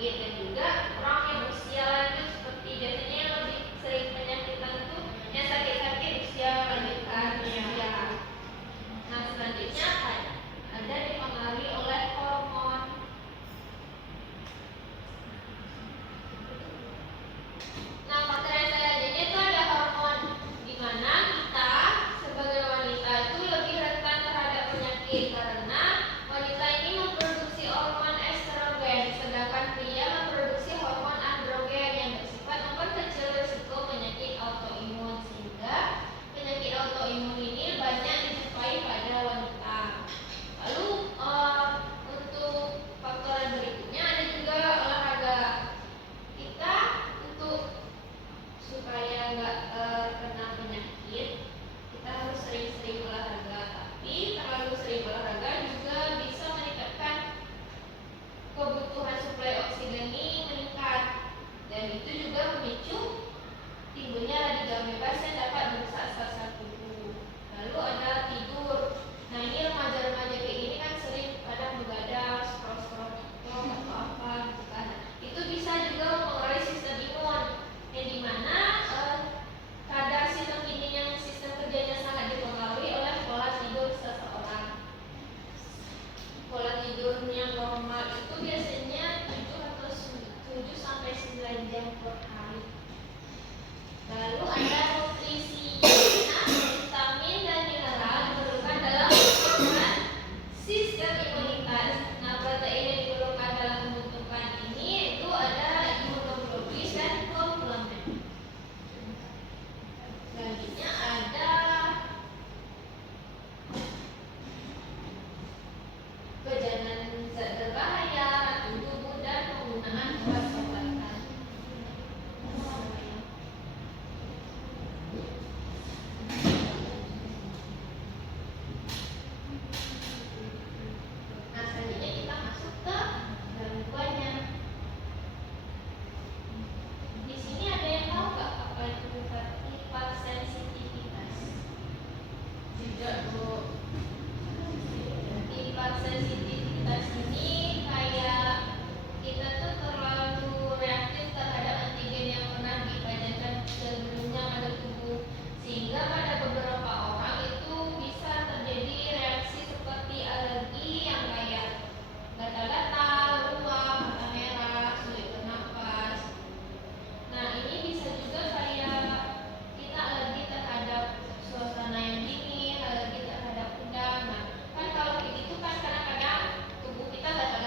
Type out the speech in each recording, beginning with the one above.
penyakit. Dan juga orang yang usia lanjut seperti biasanya yang lebih sering penyakitan itu yang sakit-sakit usia lanjutkan usia. Nah selanjutnya ada dipengaruhi oleh hormon. Nah faktor yang saya ajarin itu ada hormon, di mana kita sebagai wanita itu lebih rentan terhadap penyakit karena wanita ini memproduksi hormon estrogen, sedangkan pria memproduksi hormon androgen yang bersifat memperkecil risiko penyakit autoimun, sehingga penyakit autoimun ini banyak dijumpai pada wanita. Lalu untuk faktor berikutnya ada juga olahraga. Kita untuk supaya nggak terkena penyakit, kita harus sering-sering olahraga. Tapi terlalu sering olahraga juga bisa meningkatkan kebutuhan suplai oksigen ini meningkat, dan itu juga memicu timbulnya radikal bebas yang dapat merusak sel-sel tubuh. Lalu ada tidur. Nah ini remaja-remaja kayak gini kan sering kadang begadang, scroll-scroll TikTok atau apa gitu kan. Itu bisa juga mempengaruhi sistem imun, yang dimana kadar sistem ini yang sistem kerjanya sangat dipengaruhi oleh pola tidur seseorang. Pola tidur yang normal itu biasanya 7 sampai 9 jam per hari. Lalu ada nutrisi, nah, vitamin dan mineral diperlukan dalam pembentukan sistem imunitas. Nah protein yang diperlukan dalam pembentukan ini itu ada imunoglobulin dan komplement. Selanjutnya ada kejangan zat berbahaya, racun tubuh, dan penggunaan obat-obatan. Nah selanjutnya kita masuk ke gangguannya. Di sini ada yang tahu nggak apa itu hipersensitivitas? Tidak, Bu. Hipersensitivitas ini kayak kita tuh terlalu reaktif terhadap antigen yang pernah dipancarkan sebelumnya pada tubuh, sehingga pada beberapa orang itu bisa terjadi reaksi seperti alergi yang kayak gatal-gatal, ruam, mata merah, sulit bernafas. Nah ini bisa juga kayak kita alergi terhadap suasana yang dingin, alergi terhadap udang. Nah kan kalau kayak gitu kan kadang-kadang tubuh kita gatal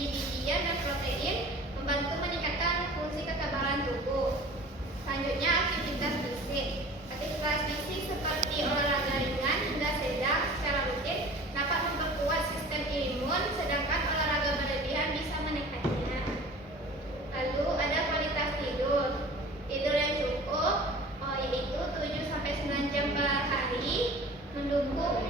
biji-bijian dan protein membantu meningkatkan fungsi kekebalan tubuh. Selanjutnya aktivitas fisik. Aktivitas fisik seperti olahraga ringan hingga sedang secara rutin dapat memperkuat sistem imun, sedangkan olahraga berlebihan bisa menekannya. Lalu ada kualitas tidur. Tidur yang cukup yaitu 7-9 jam per hari mendukung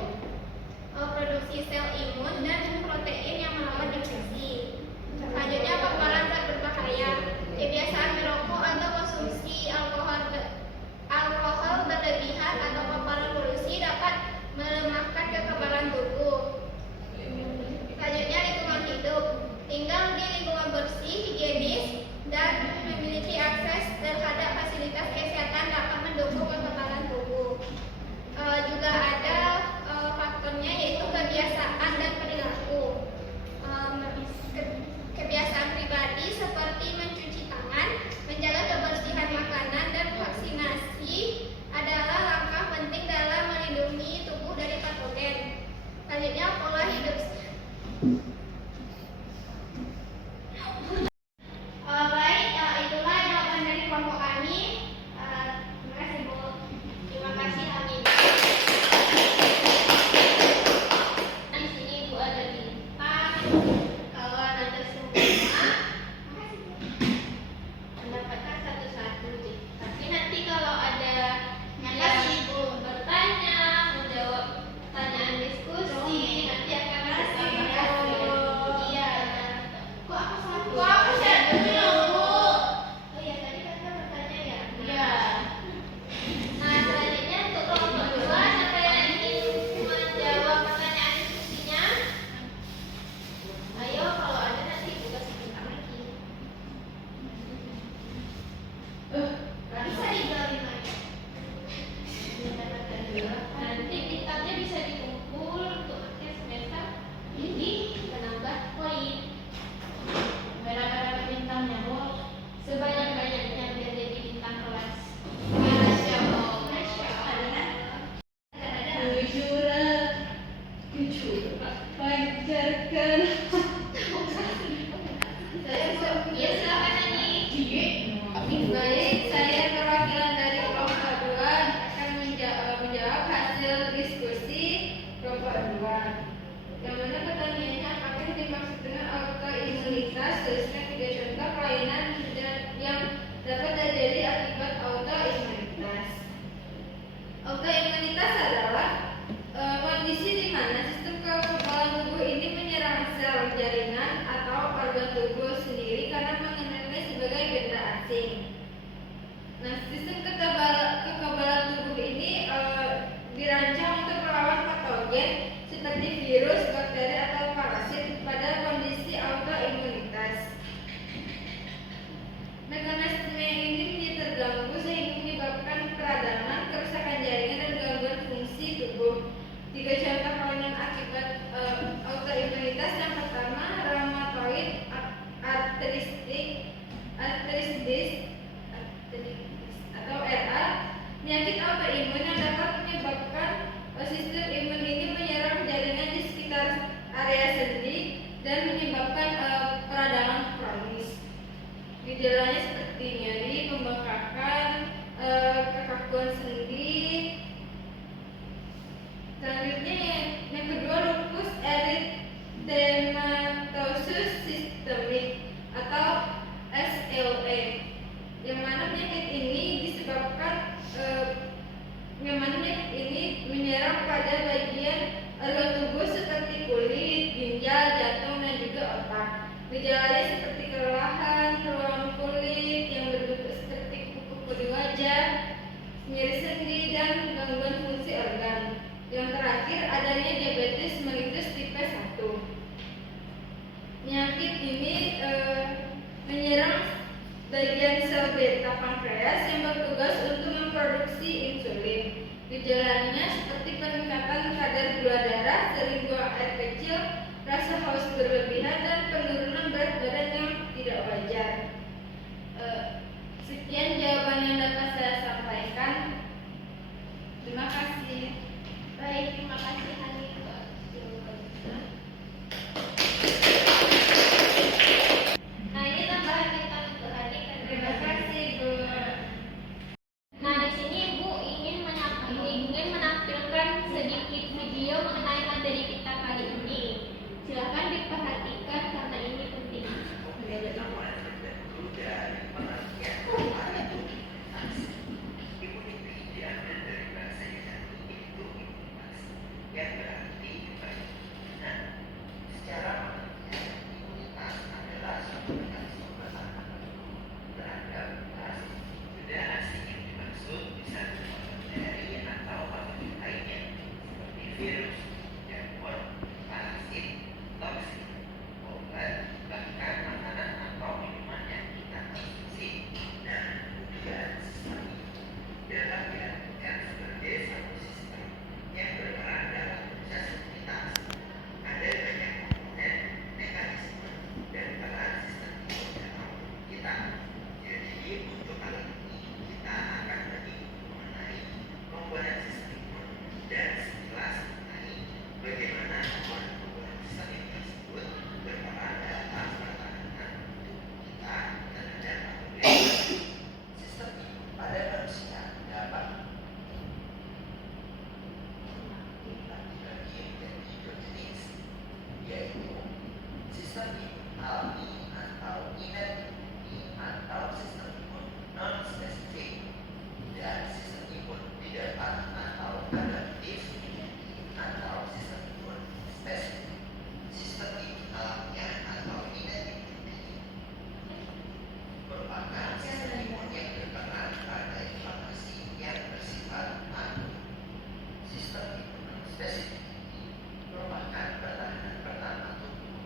produksi sel imun dan protein yang melawan infeksi. Selanjutnya paparan zat berbahaya. Kebiasaan merokok atau konsumsi alkohol berlebihan atau paparan polusi dapat melemahkan kekebalan tubuh. Selanjutnya lingkungan hidup. Tinggal di lingkungan bersih, higienis, dan memiliki akses terhadap fasilitas kesehatan dapat mendukung kekebalan tubuh. Juga ada faktornya yaitu kebiasaan dan perilaku. Kebiasaan pribadi seperti mencuci tangan, menjaga kebersihan makanan, dan vaksinasi adalah langkah penting dalam melindungi tubuh dari patogen. Selanjutnya pola hidup sehat. Baik, itulah jawaban dari kelompok kami. Terima kasih Bu. Terima kasih Amin. Di sini Bu ada bintang. Kalau Anda semua mendapatkan satu-satu. Tapi nanti kalau ada yang bertanya, menjawab pertanyaan diskusi, nanti akan kasih. Iya. Kok aku satu? Aku satu dulu. Oh iya, tadi kan kita bertanya ya. Iya. Nah, selanjutnya untuk kelompok 2, siapa yang ingin menjawab pertanyaan diskusinya? Ayo, kalau ada nanti Bu kasih bintang lagi. Bisa digali lagi. Nanti bintangnya bisa dikumpul untuk akhir semester. Jadi menambah poin. Berapa bintangnya, Bu? Sebanyak-banyaknya biar jadi bintang kelas. Masya Allah. Masya Allah. Jujur, pancarkan. Ya, silakan Nani. Baik, saya perwakilan dari kelompok 2 akan menjawab hasil diskusi kelompok 2. Yang mana pertanyaannya, apakah yang dimaksud dengan autoimunitas? Tuliskan 3 contoh kelainan yang dapat terjadi akibat autoimunitas. Autoimunitas adalah kondisi di mana sistem kekebalan tubuh ini menyerang sel, jaringan, atau organ tubuh sendiri karena mengenalnya sebagai benda asing. Nah, sistem kekebalan tubuh ini dirancang untuk melawan patogen seperti virus, bakteri, atau parasit pada kondisi autoimunitas. Mekanisme ini terganggu sehingga menyebabkan peradangan, kerusakan jaringan, dan gangguan fungsi tubuh. 3 contoh kelainan akibat autoimunitas. Yang pertama, rheumatoid arthritis atau RA, penyakit autoimun yang dapat menyebabkan sistem imun ini menyerang jaringan di sekitar area sendi dan menyebabkan peradangan kronis. Gejalanya seperti nyeri, pembengkakan, kekakuan sendi. Selanjutnya yang kedua, lupus erythematosus systemic atau SLE, yang mana penyakit ini menyerang pada bagian organ tubuh seperti kulit, ginjal, jantung, dan juga otak. Gejalanya seperti kelelahan, ruam kulit yang berbentuk seperti kuku di wajah, nyeri sendi, dan gangguan fungsi organ. Yang terakhir, adanya diabetes mellitus tipe 1. Penyakit ini menyerang bagian sel beta pankreas yang bertugas untuk memproduksi insulin. Gejalanya seperti peningkatan kadar gula darah, sering buang air kecil, rasa haus berlebihan, dan penurunan berat badan yang tidak wajar. Sekian jawaban yang dapat saya sampaikan. Terima kasih. Baik, terima kasih Hani atas jawabannya. alami atau inaktif atau sistem imun non-spesifik, dan sistem imun di depan atau adaptif atau sistem imun spesifik. Sistem imun alamiah atau inaktif merupakan sistem imun yang berperan pada inflamasi yang bersifat akut. Sistem imun non-spesifik merupakan pertahanan pertama tubuh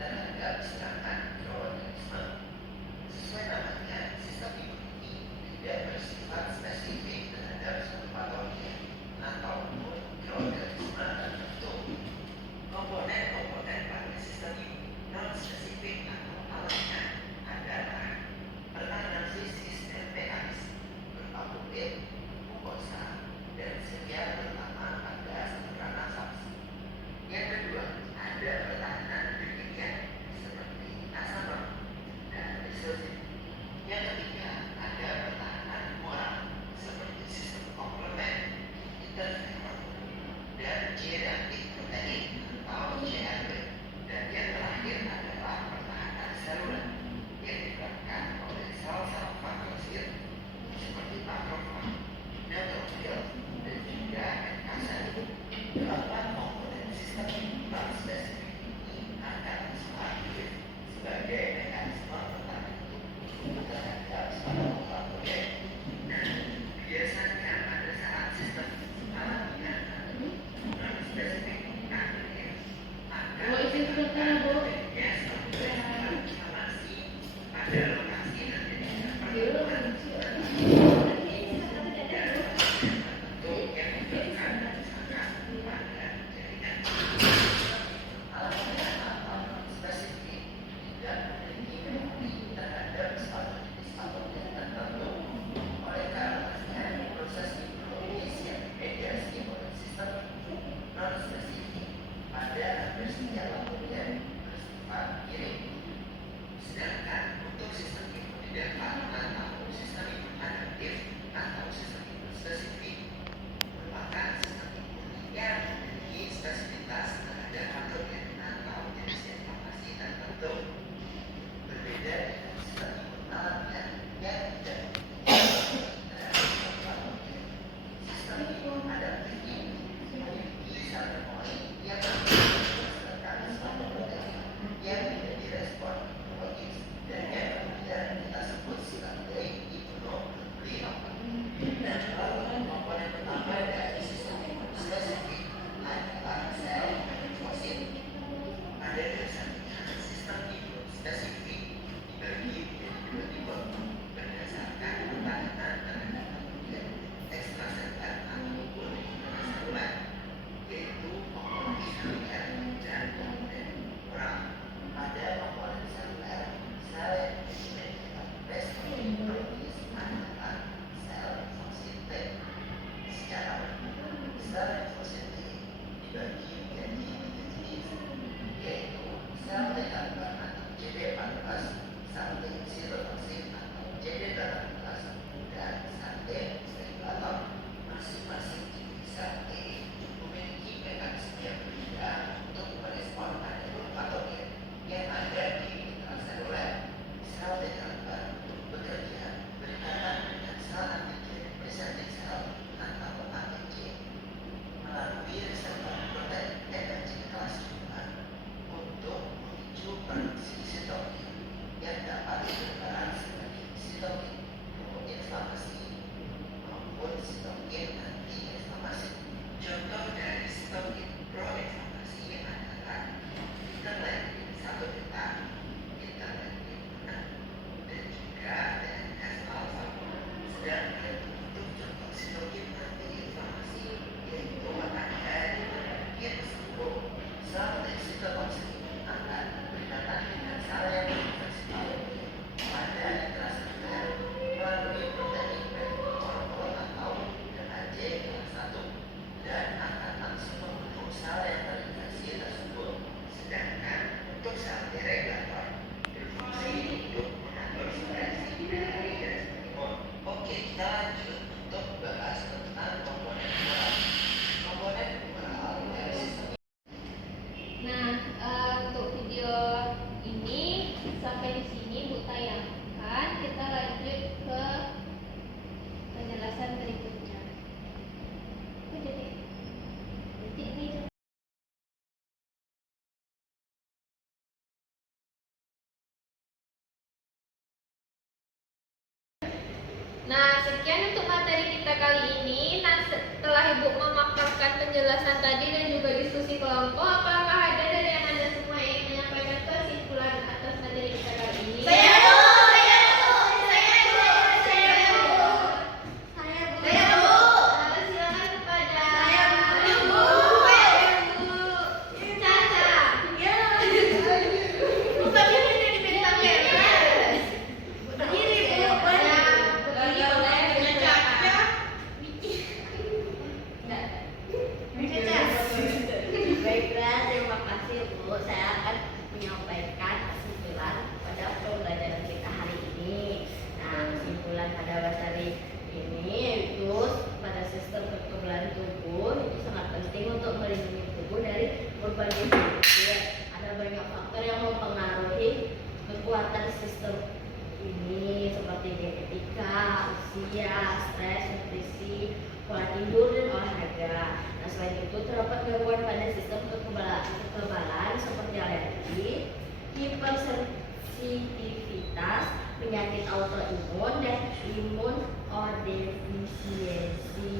terhadap serangan mikroorganisme. Sesuai namanya, sistem imun ini tidak bersifat spesifik terhadap suatu patogen atau mikroorganisme tertentu. Komponen-komponen pada sistem imun non-spesifik atau alamiah adalah pertahanan fisis dan mekanis berupa protein, mukosa, dan sel terutama pada saluran nafas. Yang kedua, ada pertahanan berkinian seperti asam lemak dan lisozim. Yang ketiga, ada pertahanan moral seperti sistem komplement, interferon, dan G-reaktif protein atau GRP. Dan yang terakhir adalah pertahanan seluler yang diberikan oleh sel-sel fagosit seperti makrofag, neutrofil, dan juga NK sel. Delapan komponen sistem imun non-spesifik ini akan aktif sebagai mekanisme pertahanan tubuh terhadap suatu patogen. Biasanya pada saat sistem imun alamiah non-spesifik aktif, maka adanya suatu resiko inflamasi pada lokasi dan jenis pertemuan sedangkan untuk sistem imun di depan atau sistem imun adaptif atau sistem imun spesifik merupakan sistem imun yang memiliki spesifitas terhadap patogen atau jenis inflamasi tertentu. Berbeda dengan sistem imun alamiah yang tidak terhadap patogen, sistem imun adaptif ini memiliki sel memori yang berdasarkan suatu protein yang menjadi respon imunologis dan yang kemudian kita sebut sebagai imunoglobulin. Dan lalu komponen pertama dari sistem imun spesifik adalah sel limfosit. Pada dasarnya, sistem imun spesifik dibagi menjadi dua tipe berdasarkan pertahanan terhadap patogen ekstraseluler ataupun intraseluler, yaitu komponen seluler dan komponen moral. Pada komponen seluler, sel yang menyebabkan respon imunologis adalah sel limfosit T. Secara umum, sel limfosit T dibagi menjadi tiga jenis, yaitu sel T helper atau CD14, sel T sitotoksik atau CD18, dan sel T regulator. Masing-masing jenis sel T memiliki mekanisme yang berbeda untuk merespon pada patogen yang ada di intraseluler. Sel T helper bekerja berkaitan dengan sel antigen presenting cell atau APC melalui reseptor protein energi kelas 2 untuk memicu produksi sitokin yang dapat berperan sebagai sitokin pro-inflamasi maupun sitokin anti-inflamasi. Contoh dari sitokin pro-inflamasi adalah interleukin 1 beta, interleukin 6, dan juga TNF alpha. Sedangkan untuk contoh sitokin anti-inflamasi yaitu ada interleukin 10. Sel T sitotoksik akan berkaitan dengan sel yang terinfeksi pada intraseluler melalui protein Nah, sekian untuk materi kita kali ini. Nah, setelah Ibu memaparkan penjelasan tadi dan juga diskusi kelompok, apakah ada dari yang Anda semua yang ingin menyampaikan kesimpulan atas materi kita kali ini? Saya Bu. Silakan kepada Bu. Caca. Bukan ini yang dibintang beres. Berdiri Bu. Berdiri boleh. Baiklah, terima kasih Bu. Saya akan menyampaikan kesimpulan pada pembelajaran kita hari ini. Nah, kesimpulan pada materi ini yaitu pada sistem kekebalan tubuh itu sangat penting untuk melindungi tubuh dari berbagai penyakit. Ada banyak faktor yang mempengaruhi kekuatan sistem ini seperti genetika, usia, stres, nutrisi, pola tidur, dan olahraga. Nah, selain itu terdapat gangguan pada sistem kekebalan seperti alergi, hipersensitivitas, penyakit autoimun, dan imunodefisiensi.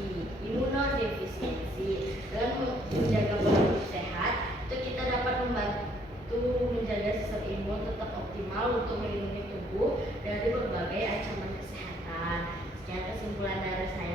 Dengan menjaga pola hidup sehat, itu kita dapat membantu menjaga sistem imun tetap optimal untuk melindungi tubuh dari berbagai ancaman kesehatan. Sekian kesimpulan dari saya.